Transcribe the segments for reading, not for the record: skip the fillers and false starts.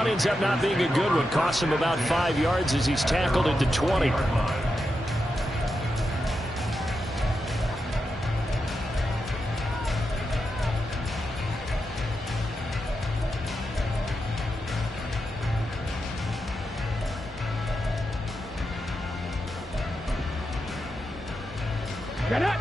down ends up not being a good one. Costs him about 5 yards as he's tackled at the 20. Get it!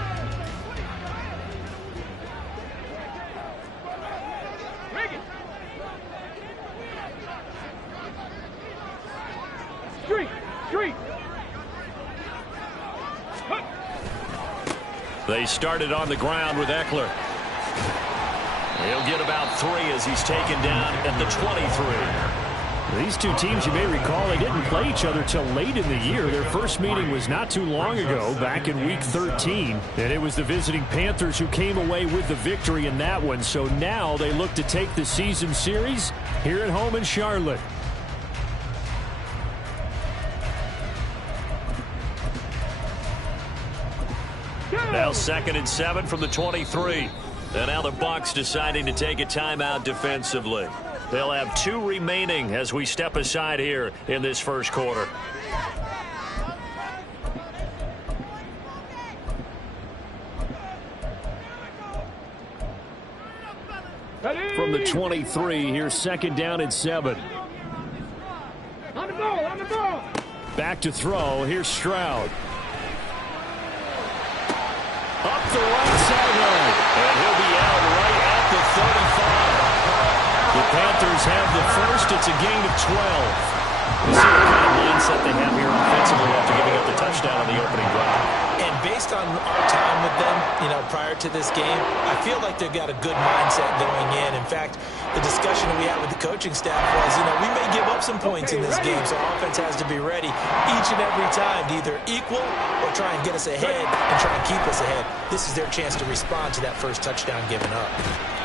Street! They started on the ground with Eckler. He'll get about 3 as he's taken down at the 23. These two teams, you may recall, they didn't play each other till late in the year. Their first meeting was not too long ago, back in Week 13. And it was the visiting Panthers who came away with the victory in that one. So now they look to take the season series here at home in Charlotte. Now 2nd and 7 from the 23. And now the Bucs deciding to take a timeout defensively. They'll have 2 remaining as we step aside here in this first quarter. From the 23, here's 2nd down and 7. On the ball! Back to throw, here's Stroud. Up the right sideline. And he'll be out right at the 35. The Panthers have the first. It's a gain of 12. We'll see what kind of mindset they have here offensively after giving up the touchdown on the opening drive. And based on our time with them, prior to this game, I feel like they've got a good mindset going in. In fact, the discussion we had with the coaching staff was, we may give up some points in this game, so offense has to be ready each and every time to either equal or try and get us ahead and try and keep us ahead. This is their chance to respond to that first touchdown given up.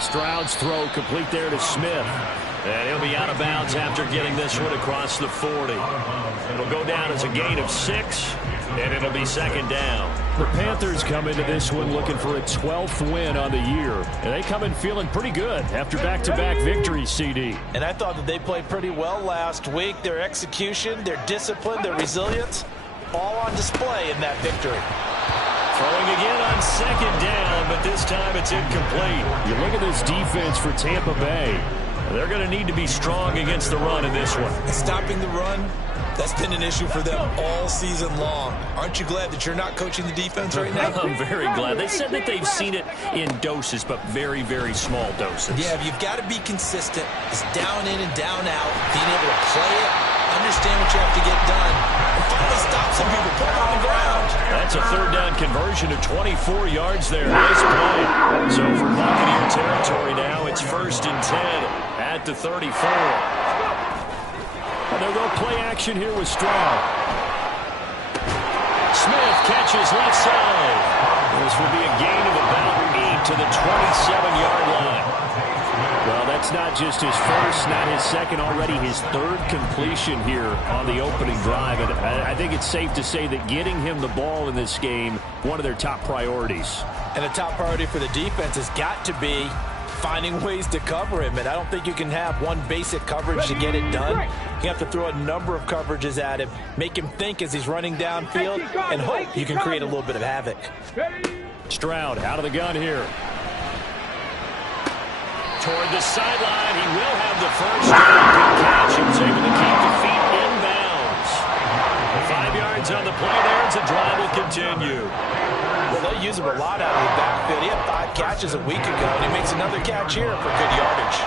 Stroud's throw complete there to Smith. And he'll be out of bounds after getting this one across the 40. It'll go down as a gain of 6, and it'll be 2nd down. The Panthers come into this one looking for a 12th win on the year. And they come in feeling pretty good after back-to-back victories, CD. And I thought that they played pretty well last week. Their execution, their discipline, their resilience, all on display in that victory. Throwing again on 2nd down, but this time it's incomplete. You look at this defense for Tampa Bay. They're going to need to be strong against the run in this one. Stopping the run, that's been an issue for them all season long. Aren't you glad that you're not coaching the defense right now? I'm very glad. They said that they've seen it in doses, but very, very small doses. Yeah, you've got to be consistent. It's down in and down out. Being able to play it, understand what you have to get done, and finally stop some people, put them on the ground. That's a 3rd down conversion to 24 yards there. Nice play. So for Buccaneer territory now, it's 1st and 10 at the 34. And they'll go play action here with Stroud. Smith catches left side. This will be a gain of about 8 to the 27-yard line. Well, that's not just his first, not his second, already his 3rd completion here on the opening drive. And I think it's safe to say that getting him the ball in this game, one of their top priorities. And the top priority for the defense has got to be finding ways to cover him. And I don't think you can have one basic coverage to get it done. You have to throw a number of coverages at him, make him think as he's running downfield, and hope you can create a little bit of havoc. Stroud out of the gun here. Toward the sideline, he will have the first down. Good catch. He was able to keep the feet inbounds. 5 yards on the play there as the drive will continue. Well, they use him a lot out of the backfield. He had 5 catches a week ago, and he makes another catch here for good yardage.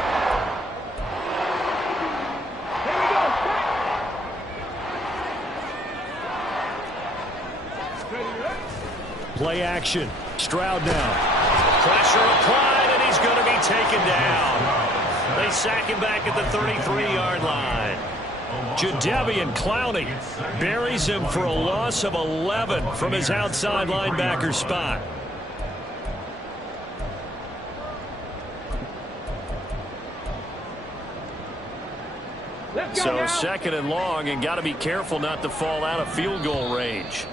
Play action. Stroud now. Pressure applied, and he's going to be taken down. They sack him back at the 33-yard line. Jadeveon Clowney buries him for a loss of 11 from his outside linebacker spot. So 2nd and long, and got to be careful not to fall out of field goal range.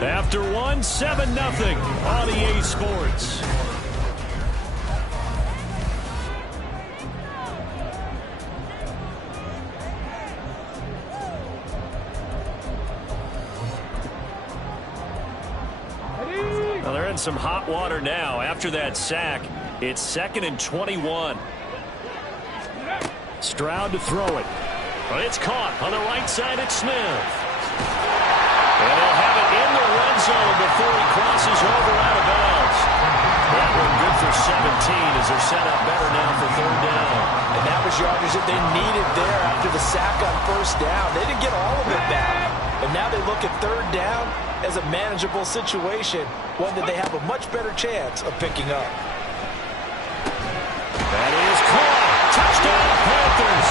After 1, 7-0 on EA Sports. in some hot water now. After that sack, it's 2nd and 21. Stroud to throw it. Well, it's caught on the right side. It's Smith. And they'll have it in the red zone before he crosses over out of bounds. That one good for 17 as they're set up better now for 3rd down. And that was yardage that they needed there after the sack on 1st down. They didn't get all of it back. And now they look at 3rd down as a manageable situation, one that they have a much better chance of picking up. That is caught. Touchdown, Panthers.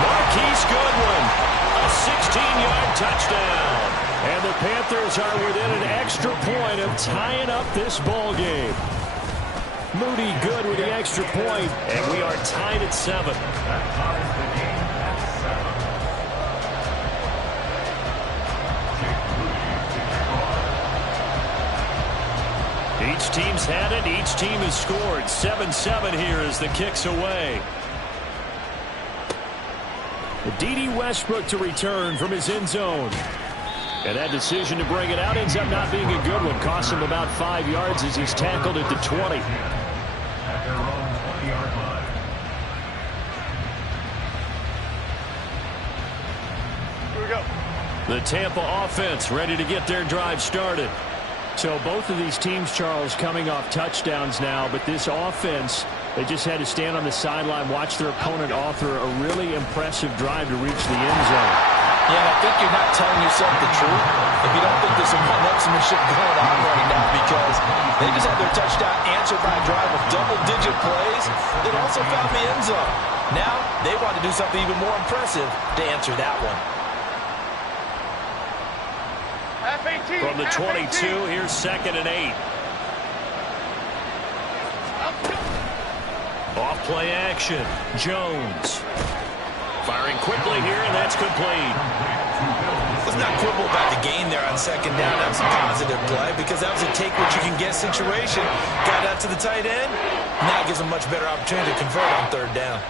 Marquise Goodwin, a 16-yard touchdown. And the Panthers are within an extra point of tying up this ball game. Moody good with the extra point, and we are tied at 7. Each team's had it. Each team has scored. 7-7 here as the kick's away. D.D. Westbrook to return from his end zone. And that decision to bring it out ends up not being a good one. Costs him about 5 yards as he's tackled at the 20. Here we go. The Tampa offense ready to get their drive started. So both of these teams, Charles, coming off touchdowns now, but this offense, they just had to stand on the sideline, watch their opponent author a really impressive drive to reach the end zone. Yeah, and I think you're not telling yourself the truth if you don't think there's some one-upsmanship going on right now, because they just had their touchdown answered by a drive of double-digit plays that also found the end zone. Now they want to do something even more impressive to answer that one. From the 22, here's 2nd and 8. Off play action. Jones. Firing quickly here, and that's complete. Let's not quibble about the gain there on 2nd down. That was a positive play because that was a take-what-you-can-get situation. Got out to the tight end. Now it gives them a much better opportunity to convert on 3rd down.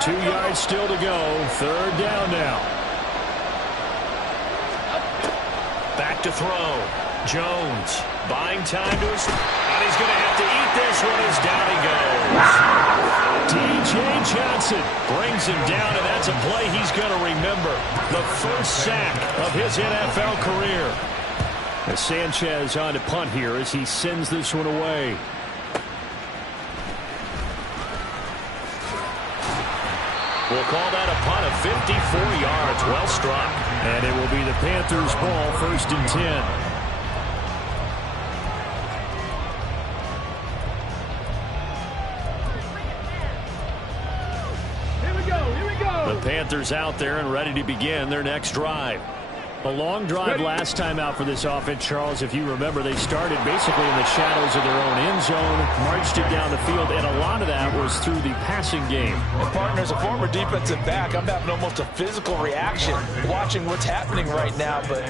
2 yards still to go. 3rd down now. Back to throw. Jones buying time to his... And he's going to have to eat this one as down he goes. D.J. Johnson brings him down, and that's a play he's going to remember. The first sack of his NFL career. As Sanchez on to punt here as he sends this one away. We'll call that a punt of 54 yards. Well struck. And it will be the Panthers' ball, 1st and 10. The Panthers out there and ready to begin their next drive. A long drive last time out for this offense, Charles. If you remember, they started basically in the shadows of their own end zone, marched it down the field, and a lot of that was through the passing game. And partner, as a former defensive back, I'm having almost a physical reaction watching what's happening right now. But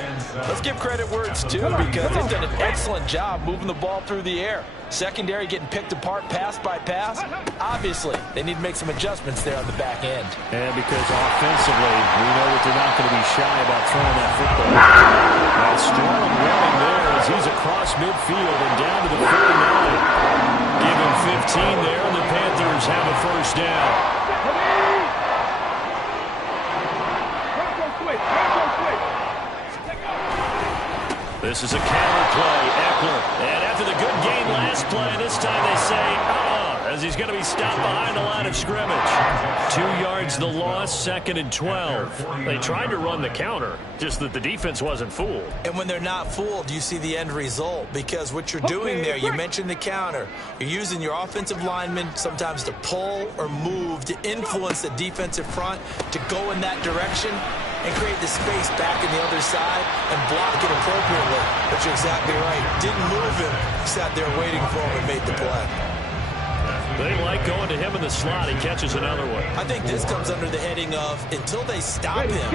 let's give credit where it's due, because they've done an excellent job moving the ball through the air. Secondary getting picked apart pass by pass. Obviously, they need to make some adjustments there on the back end. And because offensively, we know that they're not going to be shy about throwing that football. Now strong running there as he's across midfield and down to the 49. Give him 15 there, and the Panthers have a 1st down. This is a counter play. Eckler. And after the good game last play, this time they say, as he's going to be stopped behind the line of scrimmage. 2 yards the loss, 2nd and 12. They tried to run the counter, just that the defense wasn't fooled. And when they're not fooled, you see the end result, because what you're doing there, you mentioned the counter. You're using your offensive linemen sometimes to pull or move to influence the defensive front to go in that direction and create the space back in the other side and block it appropriately. But you're exactly right. Didn't move him. He sat there waiting for him and made the play. They like going to him in the slot. He catches another one. I think this comes under the heading of, until they stop him,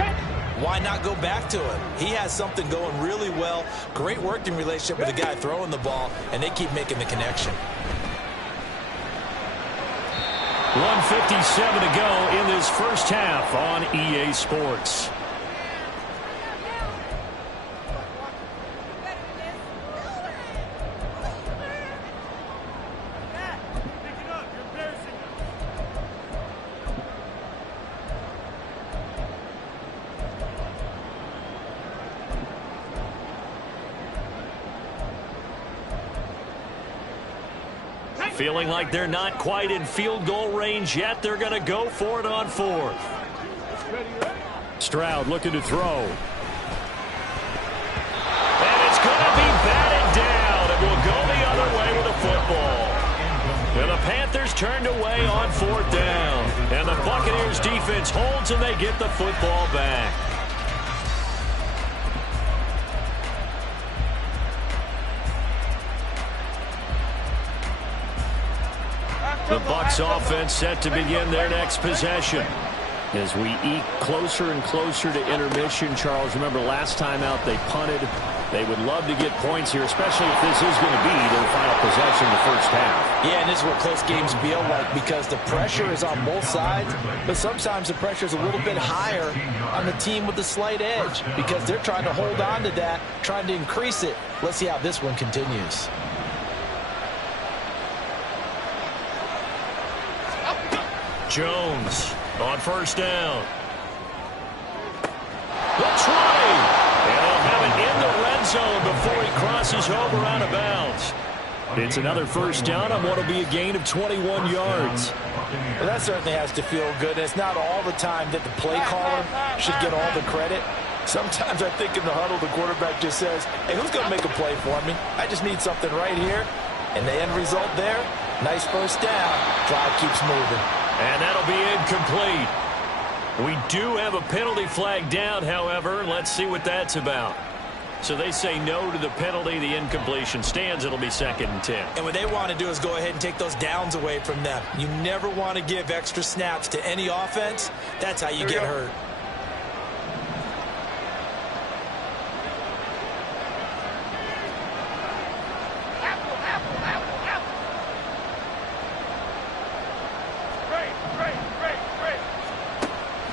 why not go back to him? He has something going really well. Great working relationship with the guy throwing the ball, and they keep making the connection. 1:57 to go in this first half on EA Sports. Feeling like they're not quite in field goal range yet. They're going to go for it on fourth. Stroud looking to throw. And it's going to be batted down. It will go the other way with the football. And the Panthers turned away on fourth down. And the Buccaneers defense holds and they get the football back. The Bucs offense set to begin their next possession. As we eke closer and closer to intermission, Charles, remember last time out they punted. They would love to get points here, especially if this is going to be their final possession in the first half. Yeah, and this is what close games feel like because the pressure is on both sides, but sometimes the pressure is a little bit higher on the team with the slight edge because they're trying to hold on to that, trying to increase it. Let's see how this one continues. Jones on first down. The try. And he'll have it in the red zone before he crosses over out of bounds. It's another first down on what will be a gain of 21 yards. Well, that certainly has to feel good. It's not all the time that the play caller should get all the credit. Sometimes I think in the huddle, the quarterback just says, hey, who's going to make a play for me? I just need something right here. And the end result there, nice first down. Drive keeps moving. And that'll be incomplete. We do have a penalty flag down, however. Let's see what that's about. So they say no to the penalty. The incompletion stands. It'll be 2nd and 10. And what they want to do is go ahead and take those downs away from them. You never want to give extra snaps to any offense. That's how you get hurt.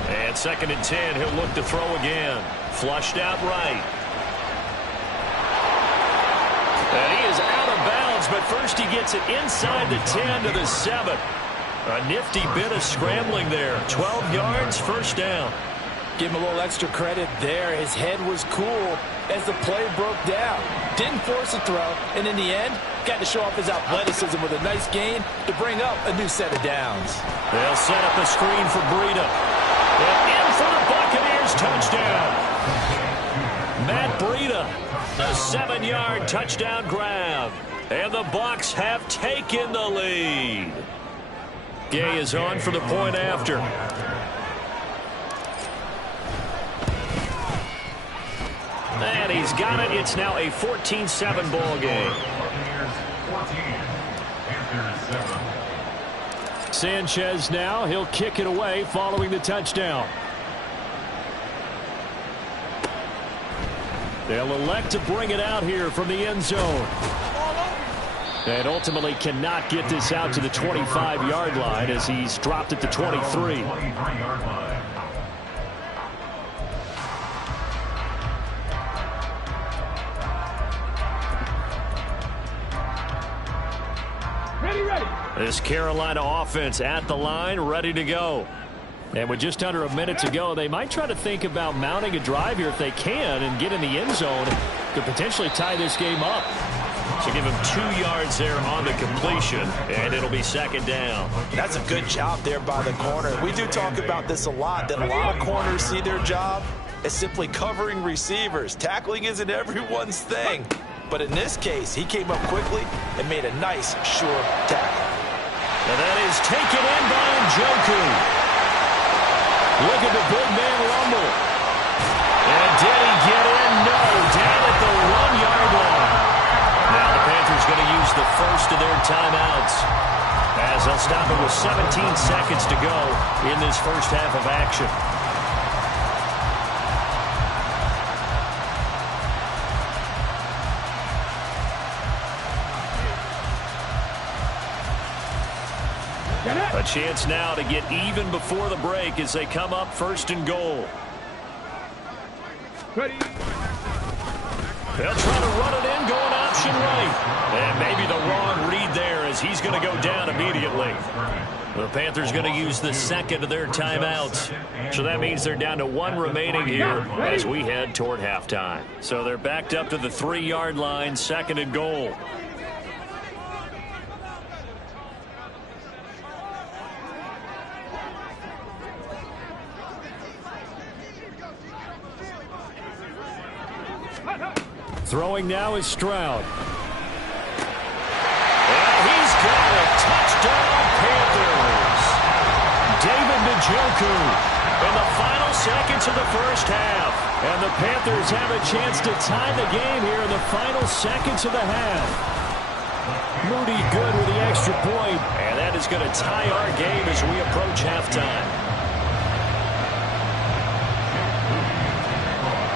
And 2nd and 10, he'll look to throw again. Flushed out right. And he is out of bounds, but first he gets it inside the 10 to the 7. A nifty bit of scrambling there. 12 yards, first down. Give him a little extra credit there. His head was cool as the play broke down. Didn't force a throw, and in the end, got to show off his athleticism with a nice gain to bring up a new set of downs. They'll set up a screen for Breida. And in for the Buccaneers, touchdown. Matt Breida, a 7-yard touchdown grab. And the Bucs have taken the lead. Gay is on for the point after. And he's got it. It's now a 14-7 ball game. Sanchez now. He'll kick it away following the touchdown. They'll elect to bring it out here from the end zone. And ultimately cannot get this out to the 25-yard line as he's dropped at the 23. This Carolina offense at the line, ready to go. And with just under a minute to go, they might try to think about mounting a drive here if they can and get in the end zone. Could potentially tie this game up. So give him 2 yards there on the completion, and it'll be 2nd down. That's a good job there by the corner. We do talk about this a lot, that a lot of corners see their job as simply covering receivers. Tackling isn't everyone's thing. But in this case, he came up quickly and made a nice, sure tackle. And that is taken in by Njoku. Look at the big man rumble. And did he get in? No, down at the 1-yard line. Now the Panthers going to use the first of their timeouts as they'll stop it with 17 seconds to go in this first half of action. A chance now to get even before the break as they come up 1st and goal. Ready. They'll try to run it in, going option right. And maybe the wrong read there as he's going to go down immediately. The Panthers going to use the 2nd of their timeouts. So that means they're down to 1 remaining here as we head toward halftime. So they're backed up to the 3-yard line, 2nd and goal. Throwing now is Stroud. And he's got a touchdown, Panthers. David Njoku in the final seconds of the first half. And the Panthers have a chance to tie the game here in the final seconds of the half. Moody good with the extra point. And that is going to tie our game as we approach halftime.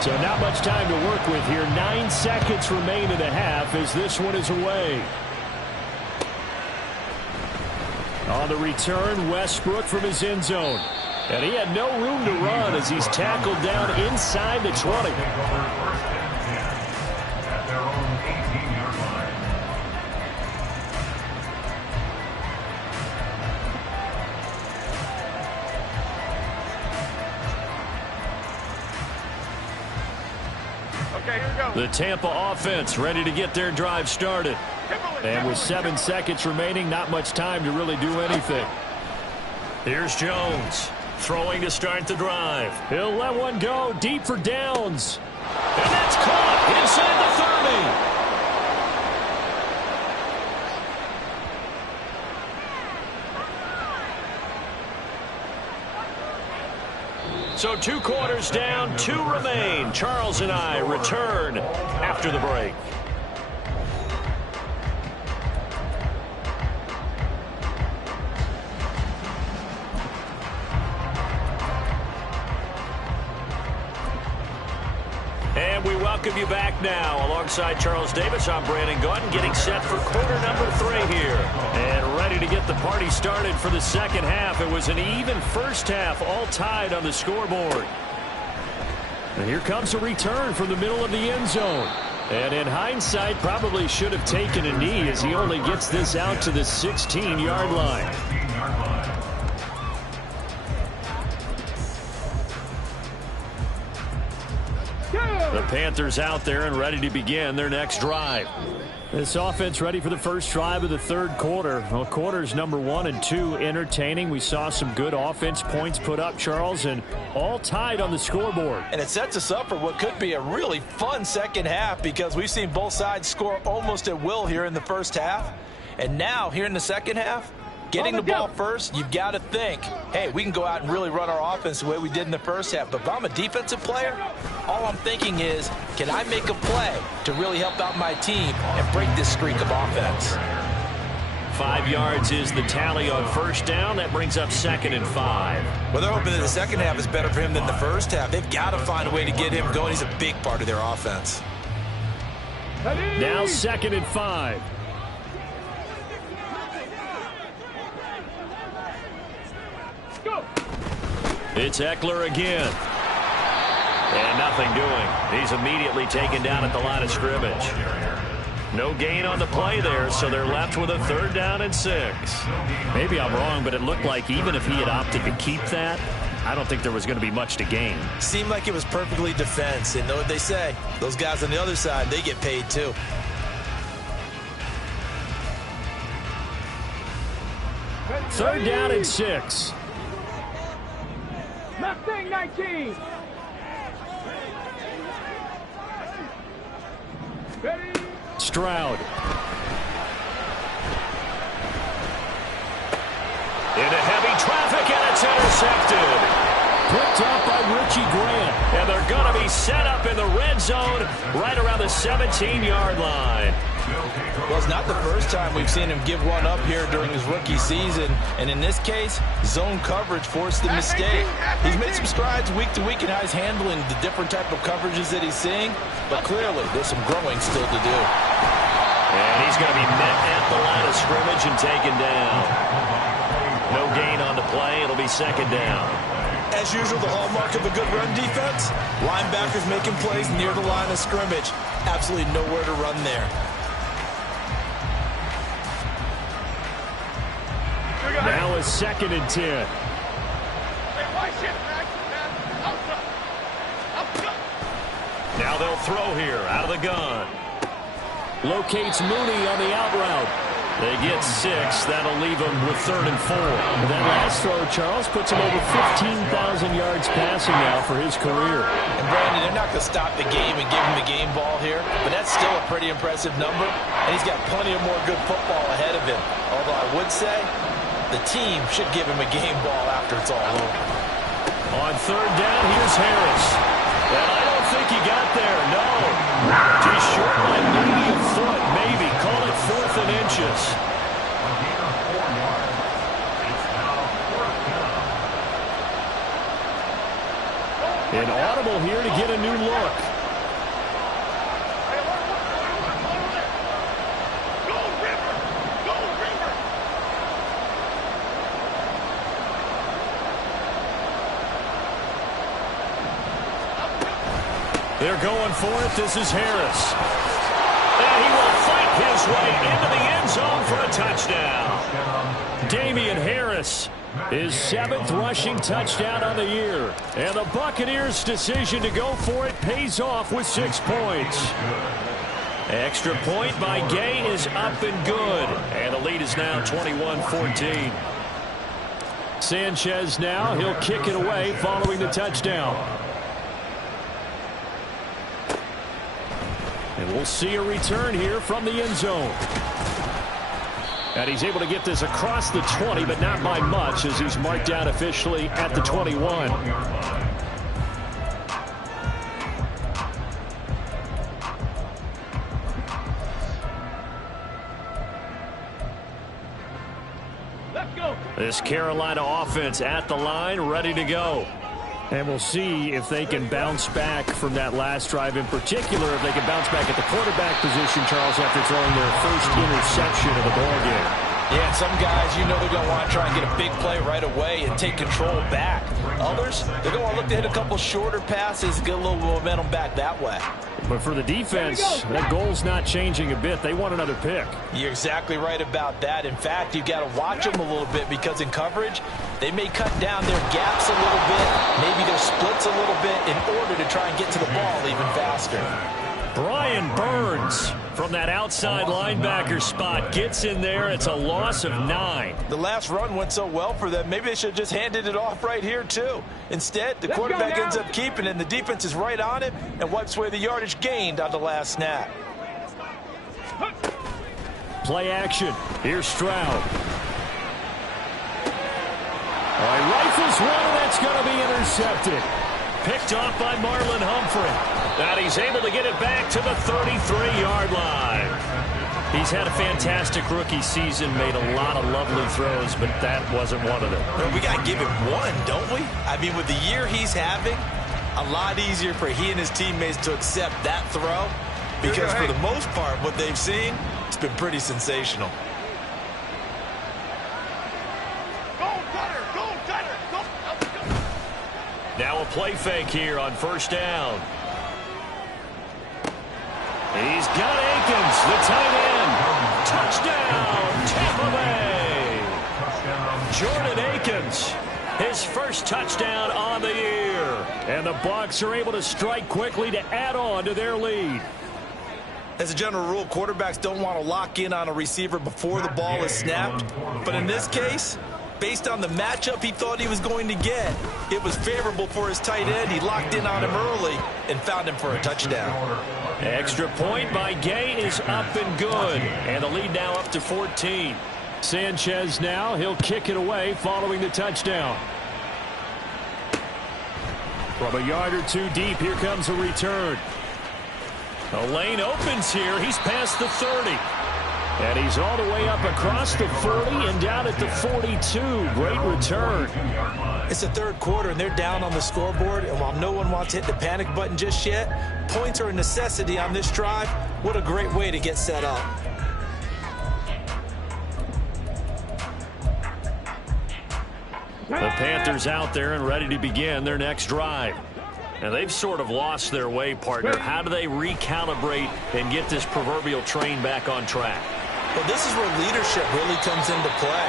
So not much time to work with here. 9 seconds remain in the half as this one is away. On the return, Westbrook from his end zone. And he had no room to run as he's tackled down inside the 20. Okay, here we go. The Tampa offense ready to get their drive started. And with 7 seconds remaining, not much time to really do anything. Here's Jones throwing to start the drive. He'll let one go deep for downs. And that's caught inside the 30. So 2 quarters down, 2 remain. Charles and I return after the break. And we welcome you back now. Alongside Charles Davis, I'm Brandon Gaudin, getting set for quarter number 3 here. And ready to get the party started for the second half. It was an even first half, all tied on the scoreboard. And here comes a return from the middle of the end zone. And in hindsight, probably should have taken a knee as he only gets this out to the 16-yard line. The Panthers out there and ready to begin their next drive. This offense ready for the first drive of the third quarter. Well, quarters number 1 and 2 entertaining. We saw some good offense points put up, Charles, and all tied on the scoreboard. And it sets us up for what could be a really fun second half because we've seen both sides score almost at will here in the first half. And now, here in the second half, getting the ball first, you've got to think, hey, we can go out and really run our offense the way we did in the first half. But if I'm a defensive player, all I'm thinking is, can I make a play to really help out my team and break this streak of offense? 5 yards is the tally on first down. That brings up 2nd and 5. Well, they're hoping that the second half is better for him than the first half. They've got to find a way to get him going. He's a big part of their offense. Now 2nd and 5. It's Eckler again. And nothing doing. He's immediately taken down at the line of scrimmage. No gain on the play there, so they're left with a 3rd down and 6. Maybe I'm wrong, but it looked like even if he had opted to keep that, I don't think there was going to be much to gain. Seemed like it was perfectly defense. And know what they say? Those guys on the other side, they get paid too. Third down and 6. Mustang 19. Ready. Stroud. Into heavy traffic, and it's intercepted. Picked up by Richie Grant. And they're going to be set up in the red zone right around the 17-yard line. Well, it's not the first time we've seen him give one up here during his rookie season. And in this case, zone coverage forced the mistake. He's made some strides week to week in how he's handling the different type of coverages that he's seeing. But clearly, there's some growing still to do. And he's going to be met at the line of scrimmage and taken down. No gain on the play. It'll be 2nd down. As usual, the hallmark of a good run defense, linebackers making plays near the line of scrimmage. Absolutely nowhere to run there. Now is 2nd and 10. Now they'll throw here out of the gun. Locates Mooney on the out route. They get 6. That'll leave them with 3rd and 4. That last throw, Charles, puts him over 15,000 yards passing now for his career. And Brandon, they're not going to stop the game and give him the game ball here, but that's still a pretty impressive number, and he's got plenty of more good football ahead of him. Although I would say the team should give him a game ball after it's all over. On 3rd down, here's Harris. And I don't think he got there, no. He's short by maybe a foot, maybe. Call it 4th and inches. Inaudible here to get a new look. They're going for it. This is Harris. And he will fight his way into the end zone for a touchdown. Damian Harris, his 7th rushing touchdown on the year. And the Buccaneers' decision to go for it pays off with 6 points. Extra point by Gay is up and good. And the lead is now 21-14. Sanchez now, he'll kick it away following the touchdown. And we'll see a return here from the end zone. And he's able to get this across the 20, but not by much, as he's marked down officially at the 21. Let's go. This Carolina offense at the line, ready to go. And we'll see if they can bounce back from that last drive, in particular if they can bounce back at the quarterback position, Charles, after throwing their first interception of the ballgame. Yeah, some guys, you know they're going to want to try and get a big play right away and take control back. Others, they're going to look to hit a couple shorter passes, get a little momentum back that way. But for the defense, that goal's not changing a bit. They want another pick. You're exactly right about that. In fact, you've got to watch them a little bit, because in coverage, they may cut down their gaps a little bit, maybe their splits a little bit, in order to try and get to the ball even faster. Brian Burns from that outside linebacker spot gets in there. It's a loss of 9. The last run went so well for them, maybe they should have just handed it off right here too. Instead, the quarterback ends up keeping it, and the defense is right on it and wipes away the yardage gained on the last snap. Play action. Here's Stroud. He rifles one, and that's going to be intercepted. Picked off by Marlon Humphrey. And he's able to get it back to the 33-yard line. He's had a fantastic rookie season, made a lot of lovely throws, but that wasn't one of them. Well, we got to give him one, don't we? I mean, with the year he's having, a lot easier for he and his teammates to accept that throw, because for the most part, what they've seen, it's been pretty sensational. Now a play fake here on 1st down. He's got Akins, the tight end. Touchdown, Tampa Bay. Jordan Akins, his first touchdown on the year. And the Bucs are able to strike quickly to add on to their lead. As a general rule, quarterbacks don't want to lock in on a receiver before the ball is snapped. But in this case, based on the matchup he thought he was going to get, it was favorable for his tight end. He locked in on him early and found him for a touchdown. Extra point by Gay is up and good. And the lead now up to 14. Sanchez now, he'll kick it away following the touchdown. From a yard or two deep, here comes a return. The lane opens here. He's past the 30. And he's all the way up across the 40 and down at the 42. Great return. It's the 3rd quarter, and they're down on the scoreboard. And while no one wants to hit the panic button just yet, points are a necessity on this drive. What a great way to get set up. The Panthers out there and ready to begin their next drive. And they've sort of lost their way, partner. How do they recalibrate and get this proverbial train back on track? Well, this is where leadership really comes into play.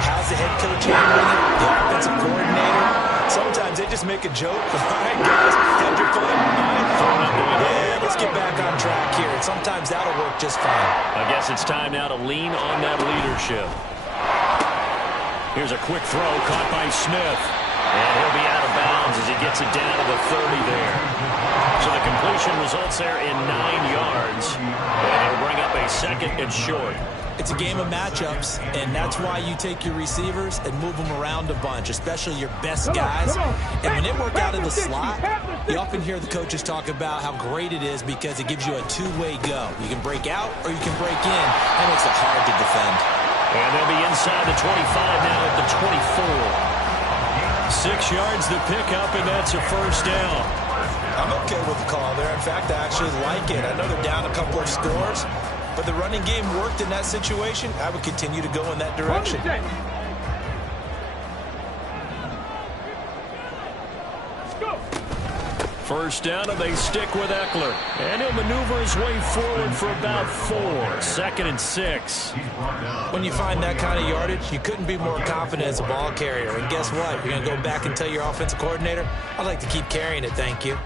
How's the head coach handling it? The offensive coordinator? Sometimes they just make a joke? All right, guys, have your fun. Yeah, let's get back on track here. And sometimes that'll work just fine. I guess it's time now to lean on that leadership. Here's a quick throw caught by Smith. And he'll be out of bounds as he gets it down to the 30 there. So the completion results there in 9 yards. And it'll bring up a 2nd and short. It's a game of matchups, and that's why you take your receivers and move them around a bunch, especially your best guys. And when they work out in the slot, you often hear the coaches talk about how great it is because it gives you a two-way go. You can break out or you can break in. That makes it hard to defend. And they'll be inside the 25 now at the 24. 6 yards to pick up, and that's a first down. I'm okay with the call there. In fact, I actually like it. I know they're down a couple of scores, but the running game worked in that situation. I would continue to go in that direction. First down, and they stick with Eckler. And he'll maneuver his way forward for about 4. 2nd and 6. When you find that kind of yardage, you couldn't be more confident as a ball carrier. And guess what? You're going to go back and tell your offensive coordinator, I'd like to keep carrying it, thank you.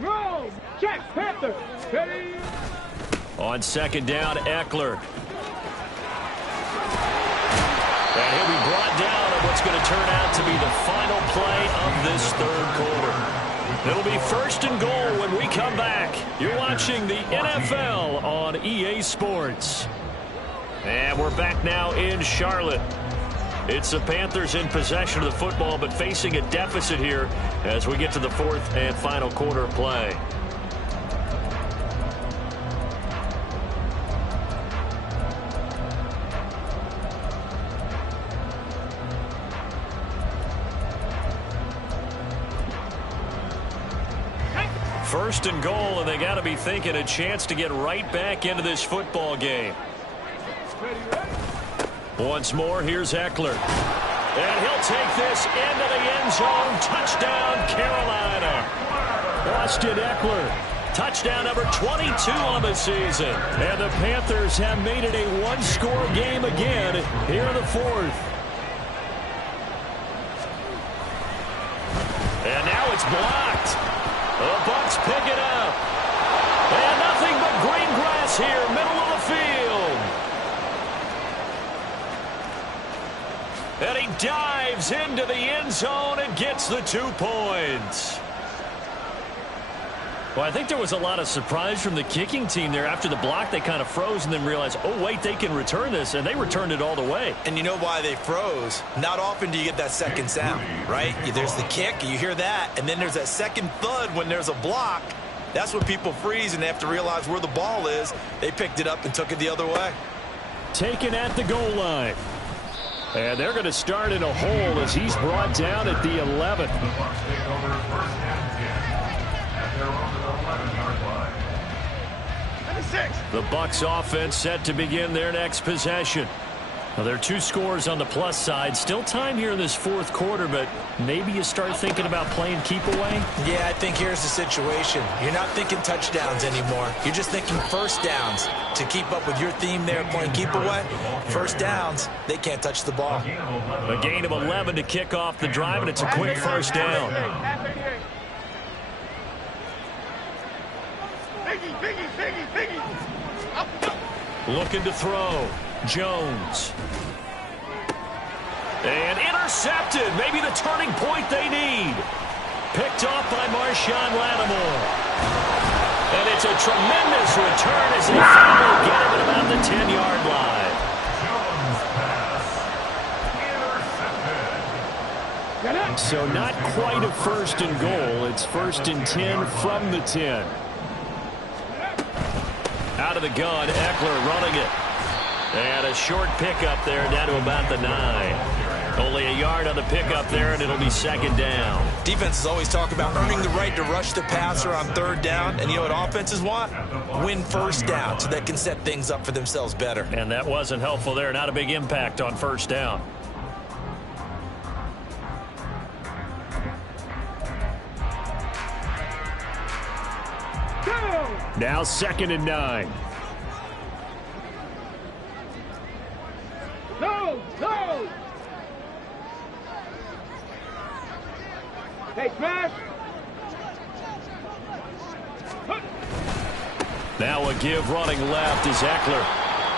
Roll. Check, Panther. Ready. On 2nd down, Eckler. And he'll be brought down on what's going to turn out to be the final play of this 3rd quarter. It'll be 1st and goal when we come back. You're watching the NFL on EA Sports. And we're back now in Charlotte. It's the Panthers in possession of the football, but facing a deficit here as we get to the 4th and final quarter of play. First and goal, and they got to be thinking a chance to get right back into this football game. Once more, here's Eckler. And he'll take this into the end zone. Touchdown, Carolina. Austin Eckler. Touchdown number 22 on the season. And the Panthers have made it a one-score game again here in the 4th. And now it's blocked. The Bucs pick it up. And nothing but green grass here, middle of the field. And he dives into the end zone and gets the 2 points. Well, I think there was a lot of surprise from the kicking team there. After the block, they kind of froze and then realized, oh, wait, they can return this, and they returned it all the way. And you know why they froze? Not often do you get that second sound, right? There's the kick, you hear that, and then there's that second thud when there's a block. That's when people freeze and they have to realize where the ball is. They picked it up and took it the other way. Taken at the goal line. And they're going to start in a hole as he's brought down at the 11. The Bucs offense set to begin their next possession. Well, there are 2 scores on the plus side. Still time here in this 4th quarter, but maybe you start thinking about playing keep away? Yeah, I think here's the situation. You're not thinking touchdowns anymore. You're just thinking first downs. To keep up with your theme there, playing keep away, first downs, they can't touch the ball. A gain of 11 to kick off the drive, and it's a quick first down. Biggie. Looking to throw. Jones. And intercepted. Maybe the turning point they need. Picked off by Marshawn Lattimore. And it's a tremendous return as they finally get him at about the 10-yard line. So not quite a 1st and goal. It's 1st and 10 from the 10. Out of the gun, Eckler running it. And a short pickup there down to about the 9. Only a yard on the pickup there, and it'll be 2nd down. Defenses always talk about earning the right to rush the passer on 3rd down. And you know what offenses want? Win first down so they can set things up for themselves better. And that wasn't helpful there. Not a big impact on 1st down. Now 2nd and 9. Hey, smash. Now a give running left is Eckler.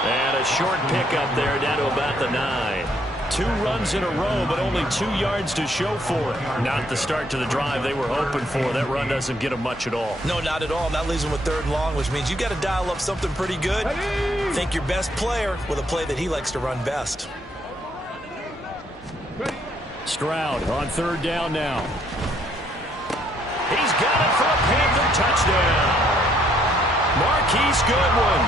And a short pickup there down to about the 9. 2 runs in a row, but only 2 yards to show for it. Not the start to the drive they were hoping for. That run doesn't get them much at all. No, not at all. And that leaves them with 3rd and long, which means you got to dial up something pretty good. Think your best player with a play that he likes to run best. Stroud on 3rd down now. He's got it for a Panther touchdown. Marquise Goodwin.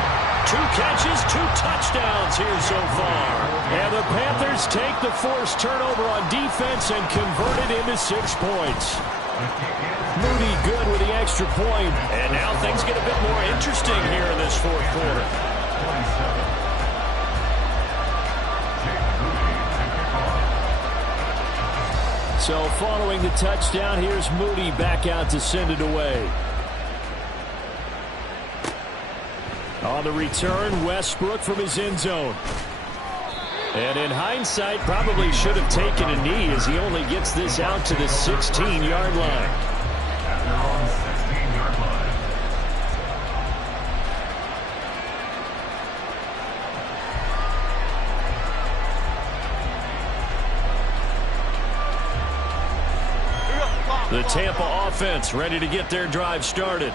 2 catches, 2 touchdowns here so far. And the Panthers take the forced turnover on defense and convert it into 6 points. Moody good with the extra point. And now things get a bit more interesting here in this 4th quarter. So following the touchdown, here's Moody back out to send it away. On the return, Westbrook from his end zone. And in hindsight, probably should have taken a knee as he only gets this out to the 16-yard line. The Tampa offense ready to get their drive started.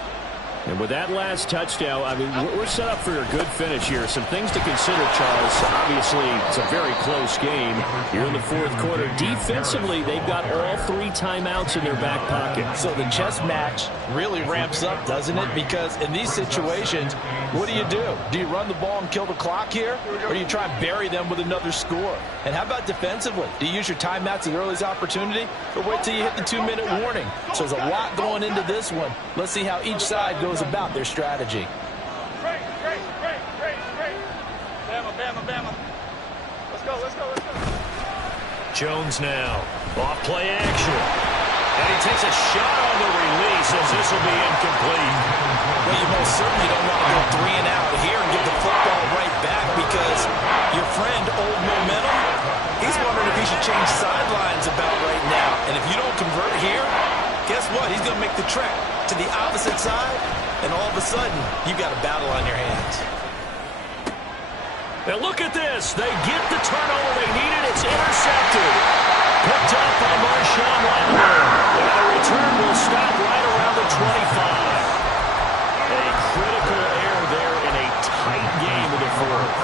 And with that last touchdown, I mean, we're set up for a good finish here. Some things to consider, Charles. Obviously, it's a very close game here in the 4th quarter. Defensively, they've got all 3 timeouts in their back pocket. So the chess match really ramps up, doesn't it? Because in these situations, what do? Do you run the ball and kill the clock here? Or do you try and bury them with another score? And how about defensively? Do you use your timeouts at the earliest opportunity? Or wait till you hit the 2-minute warning? So there's a lot going into this one. Let's see how each side goes about their strategy. Great. Bama. Let's go. Jones now. Off play action. And he takes a shot on the release as this will be incomplete. Well, you most certainly don't want to go 3 and out here and give the football right back because your friend, Old Momentum, he's wondering if he should change sidelines about right now. And if you don't convert here, guess what? He's going to make the trek to the opposite side, and all of a sudden, you've got a battle on your hands. And look at this. They get the turnover they needed. It's intercepted. Picked up by Marshawn Lattimore. And the return will stop right around the 25. A critical error there in a tight game of the 4th.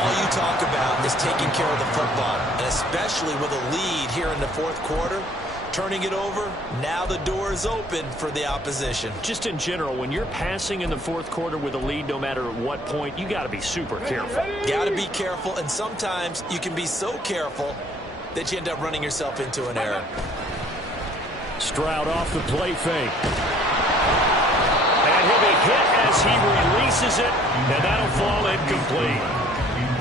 All you talk about is taking care of the football, and especially with a lead here in the 4th quarter. Turning it over, now the door is open for the opposition. Just in general, when you're passing in the 4th quarter with a lead, no matter at what point, you got to be super careful. Got to be careful, and sometimes you can be so careful that you end up running yourself into an error. Stroud off the play fake. And he'll be hit as he releases it, and that'll fall incomplete.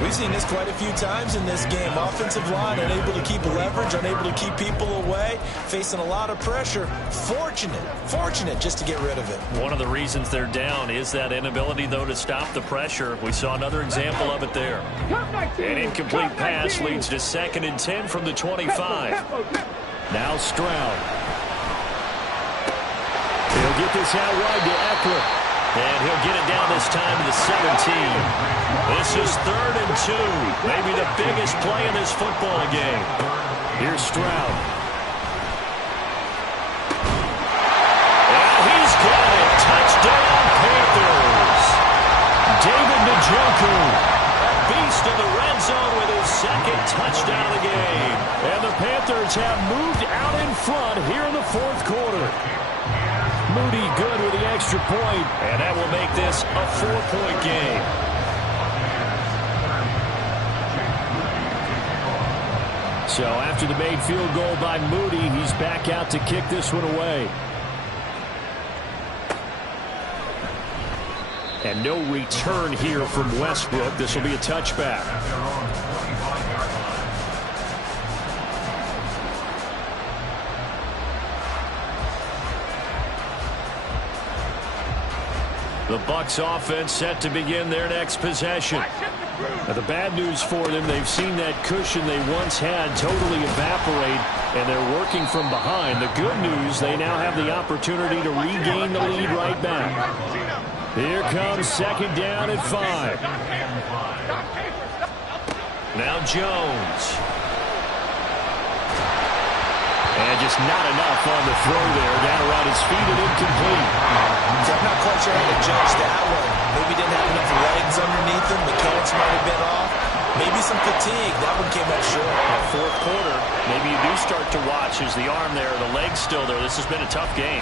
We've seen this quite a few times in this game. Offensive line unable to keep leverage, unable to keep people away, facing a lot of pressure. Fortunate just to get rid of it. One of the reasons they're down is that inability, though, to stop the pressure. We saw another example of it there. An incomplete pass leads to 2nd and 10 from the 25. Now Stroud. He'll get this out wide to Eckler. And he'll get it down this time to the 17. This is 3rd and 2. Maybe the biggest play in this football game. Here's Stroud. And he's got it. Touchdown, Panthers. David Njoku. Beast in the red zone with his 2nd touchdown of the game. And the Panthers have moved out in front here in the 4th quarter. Moody good with the extra point. And that will make this a 4-point game. So after the made field goal by Moody, he's back out to kick this one away. And no return here from Westbrook. This will be a touchback. The Bucs offense set to begin their next possession. Now, the bad news for them, they've seen that cushion they once had totally evaporate, and they're working from behind. The good news, they now have the opportunity to regain the lead right back. Here comes second down at 5. Now Jones. And just not enough on the throw there. Down around his feet and incomplete. So I'm not quite sure how to judge that one. Maybe didn't have enough legs underneath him. Mechanics might have been off. Maybe some fatigue. That one came up short. Fourth quarter, maybe you do start to watch. Is the arm there, the leg's still there. This has been a tough game.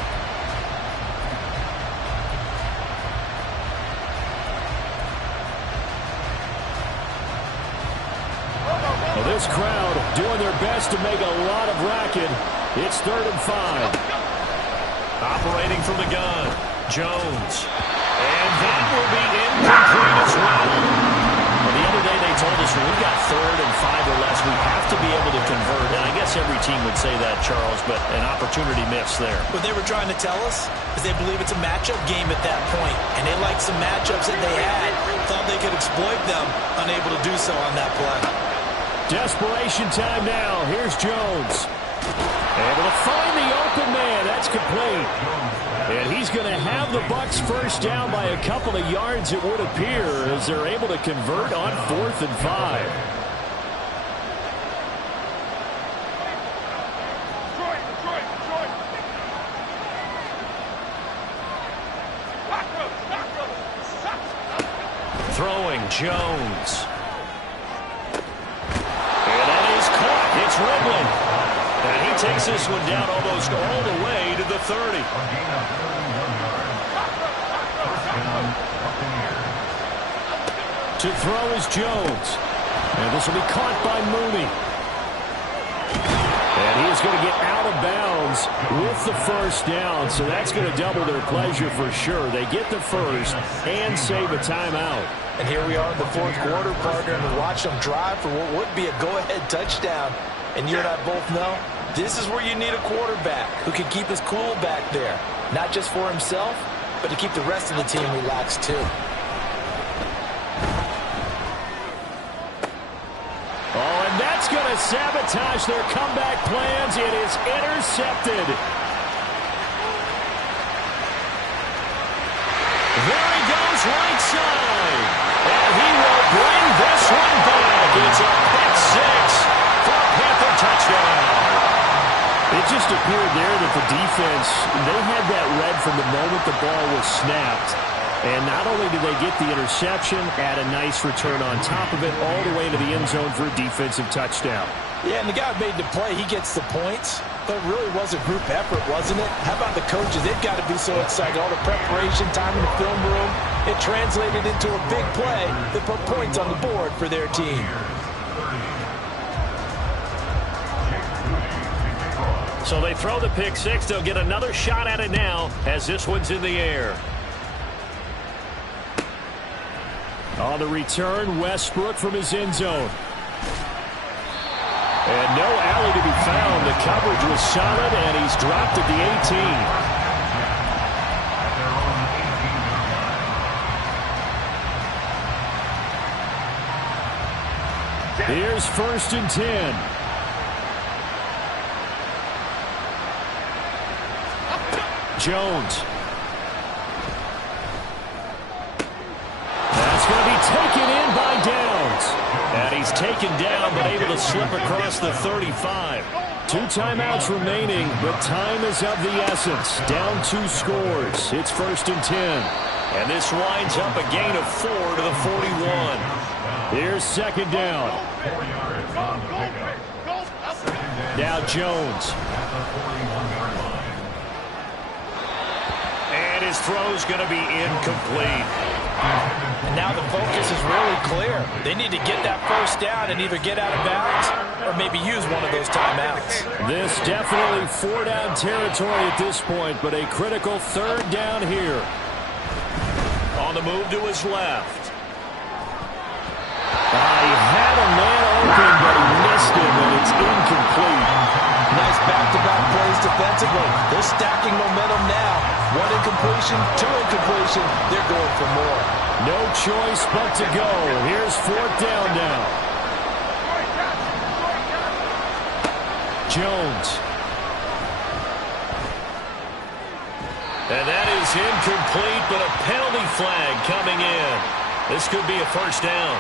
Well, this crowd doing their best to make a lot of racket. It's 3rd and 5. Operating from the gun, Jones. And that will be incomplete as well. Well, the other day they told us when we got 3rd and 5 or less, we have to be able to convert. And I guess every team would say that, Charles, but an opportunity missed there. What they were trying to tell us is they believe it's a matchup game at that point, and they liked some matchups that they had. Thought they could exploit them, unable to do so on that play. Desperation time now. Here's Jones. Able to find the open man. That's complete. And he's going to have the Bucs first down by a couple of yards, it would appear, as they're able to convert on 4th and 5. Throwing Jones. It's Ridley. And he takes this one down almost all the way to the 30. To throw is Jones. And this will be caught by Mooney. And he is going to get out of bounds with the first down. So that's going to double their pleasure for sure. They get the first and save a timeout. And here we are in the 4th quarter, partner, and watch them drive for what would be a go-ahead touchdown. And you and I both know this is where you need a quarterback who can keep his cool back there. Not just for himself, but to keep the rest of the team relaxed too. Oh, and that's going to sabotage their comeback plans. It is intercepted. There he goes, right side. And he will bring this one back. It's a pick 6 for a Panther touchdown. It just appeared there that the defense, they had that read from the moment the ball was snapped. And not only did they get the interception, add a nice return on top of it, all the way to the end zone for a defensive touchdown. Yeah, and the guy who made the play, he gets the points. But it really was a group effort, wasn't it? How about the coaches? They've got to be so excited. All the preparation, time in the film room, it translated into a big play that put points on the board for their team. So they throw the pick 6. They'll get another shot at it now as this one's in the air. On the return, Westbrook from his end zone. And no alley to be found. The coverage was solid, and he's dropped at the 18. Here's 1st and 10. Jones. That's going to be taken in by Downs. And he's taken down, but able to slip across the 35. 2 timeouts remaining, but time is of the essence. Down 2 scores. It's 1st and 10. And this winds up a gain of 4 to the 41. Here's 2nd down. Now Jones. And his throw's going to be incomplete. And now the focus is really clear. They need to get that first down and either get out of bounds or maybe use one of those timeouts. This definitely 4-down territory at this point, but a critical 3rd down here. On the move to his left. He had a man open, but he missed him, and it's incomplete. Nice back-to-back plays defensively. They're stacking momentum now. 1 incompletion, 2 incompletion. They're going for more. No choice but to go. Here's fourth down now. Jones. And that is incomplete, but a penalty flag coming in. This could be a first down.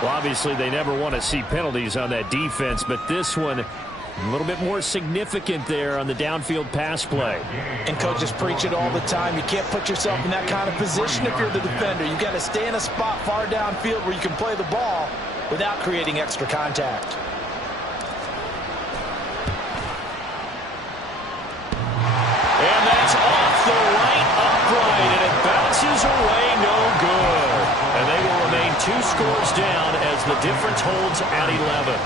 Well, obviously, they never want to see penalties on that defense, but this one a little bit more significant there on the downfield pass play. And coaches preach it all the time. You can't put yourself in that kind of position if you're the defender. You've got to stay in a spot far downfield where you can play the ball without creating extra contact. And that's off the right upright, and it bounces away no good. And they will remain 2 scores down as the difference holds at 11.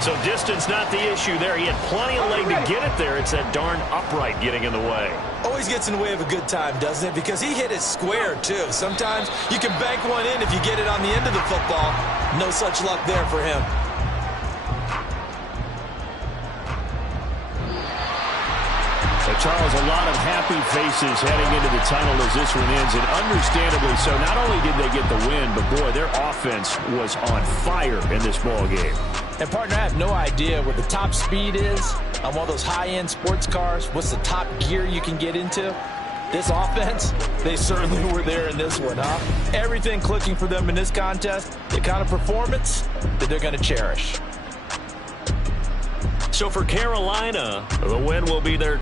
So distance not the issue there. He had plenty of leg to get it there. It's that darn upright getting in the way. Always gets in the way of a good time, doesn't it? Because he hit it square, too. Sometimes you can bank one in if you get it on the end of the football. No such luck there for him. So, Charles, a lot of happy faces heading into the tunnel as this one ends, and understandably so. Not only did they get the win, but, boy, their offense was on fire in this ball game. And, partner, I have no idea what the top speed is on one of those high-end sports cars. What's the top gear you can get into? This offense, they certainly were there in this one, huh? Everything clicking for them in this contest, the kind of performance that they're going to cherish. So for Carolina, the win will be their